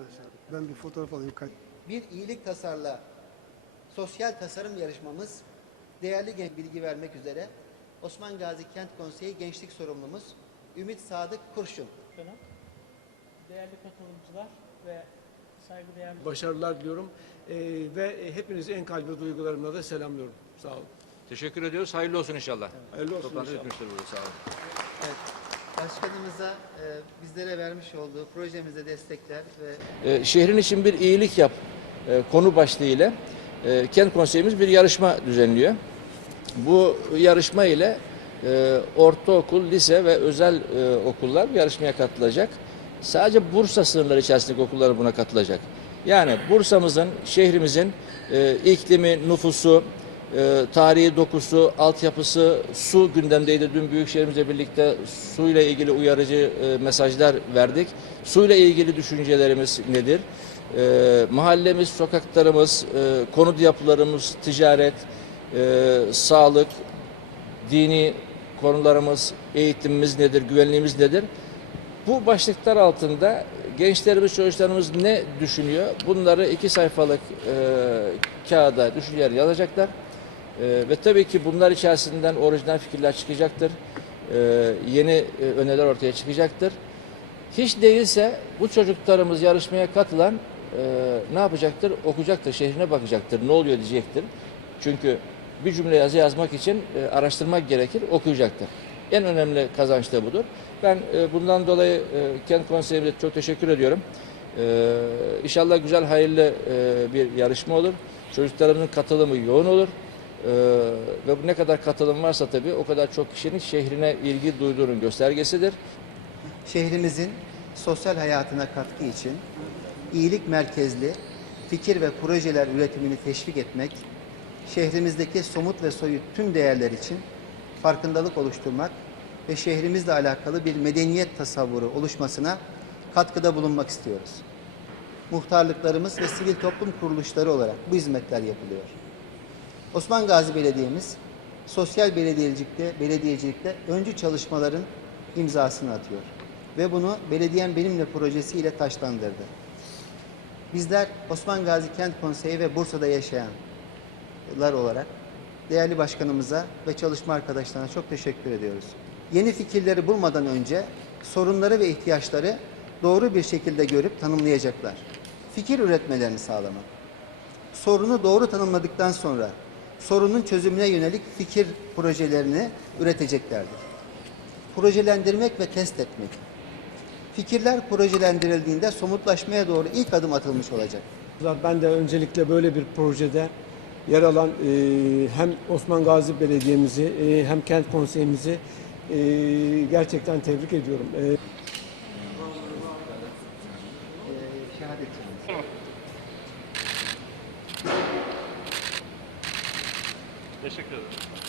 arkadaşlar. Ben bir fotoğraf alayım kayıt. Bir iyilik tasarla sosyal tasarım yarışmamız değerli genç bilgi vermek üzere Osman Gazi Kent Konseyi Gençlik Sorumlumuz Ümit Sadık Kurşun. Değerli katılımcılar ve saygıdeğer Başarılar diliyorum Ee, ve hepinizi en kalbi duygularımla da selamlıyorum. Sağ olun. Teşekkür ediyoruz. Hayırlı olsun inşallah. Hayırlı olsun Toplantı inşallah. bitmiştir burada. Sağ olun. Evet, başkanımıza e, bizlere vermiş olduğu projemize destekler ve Ee, şehrin için bir iyilik yap e, konu başlığı ile e, kent konseyimiz bir yarışma düzenliyor. Bu yarışma ile e, ortaokul, lise ve özel e, okullar yarışmaya katılacak. Sadece Bursa sınırları içerisindeki okullar buna katılacak. Yani Bursa'mızın, şehrimizin e, iklimi, nüfusu, e, tarihi dokusu, altyapısı, su gündemdeydi. Dün Büyükşehirimizle birlikte suyla ilgili uyarıcı e, mesajlar verdik. Suyla ilgili düşüncelerimiz nedir? E, mahallemiz, sokaklarımız, e, konut yapılarımız, ticaret, e, sağlık, dini konularımız, eğitimimiz nedir, güvenliğimiz nedir? Bu başlıklar altında gençlerimiz, çocuklarımız ne düşünüyor? Bunları iki sayfalık e, kağıda düşünceler yazacaklar. E, ve tabii ki bunlar içerisinden orijinal fikirler çıkacaktır. E, yeni e, öneriler ortaya çıkacaktır. Hiç değilse bu çocuklarımız yarışmaya katılan e, ne yapacaktır? Okuyacaktır, şehrine bakacaktır, ne oluyor diyecektir. Çünkü bir cümle yazı yazmak için e, araştırmak gerekir, okuyacaktır. En önemli kazanç da budur. Ben e, bundan dolayı e, kent konseyimize çok teşekkür ediyorum. E, inşallah güzel, hayırlı e, bir yarışma olur. Çocuklarımızın katılımı yoğun olur. E, ve bu ne kadar katılım varsa tabii o kadar çok kişinin şehrine ilgi duyduğunun göstergesidir. şehrimizin sosyal hayatına katkı için iyilik merkezli fikir ve projeler üretimini teşvik etmek, şehrimizdeki somut ve soyut tüm değerler için farkındalık oluşturmak ve şehrimizle alakalı bir medeniyet tasavvuru oluşmasına katkıda bulunmak istiyoruz. Muhtarlıklarımız ve sivil toplum kuruluşları olarak bu hizmetler yapılıyor. Osman Gazi Belediye'miz sosyal belediyecilikte, belediyecilikte öncü çalışmaların imzasını atıyor. Ve bunu Belediyen Benimle projesiyle taşlandırdı. Bizler Osman Gazi Kent Konseyi ve Bursa'da yaşayanlar olarak değerli başkanımıza ve çalışma arkadaşlarına çok teşekkür ediyoruz. Yeni fikirleri bulmadan önce sorunları ve ihtiyaçları doğru bir şekilde görüp tanımlayacaklar. Fikir üretmelerini sağlamak sorunu doğru tanımladıktan sonra sorunun çözümüne yönelik fikir projelerini üreteceklerdir. Projelendirmek ve test etmek. Fikirler projelendirildiğinde somutlaşmaya doğru ilk adım atılmış olacak. Ben de öncelikle böyle bir projede yer alan e, hem Osman Gazi Belediye'mizi e, hem kent konseyimizi e, gerçekten tebrik ediyorum. E, şehadet Teşekkür ederim.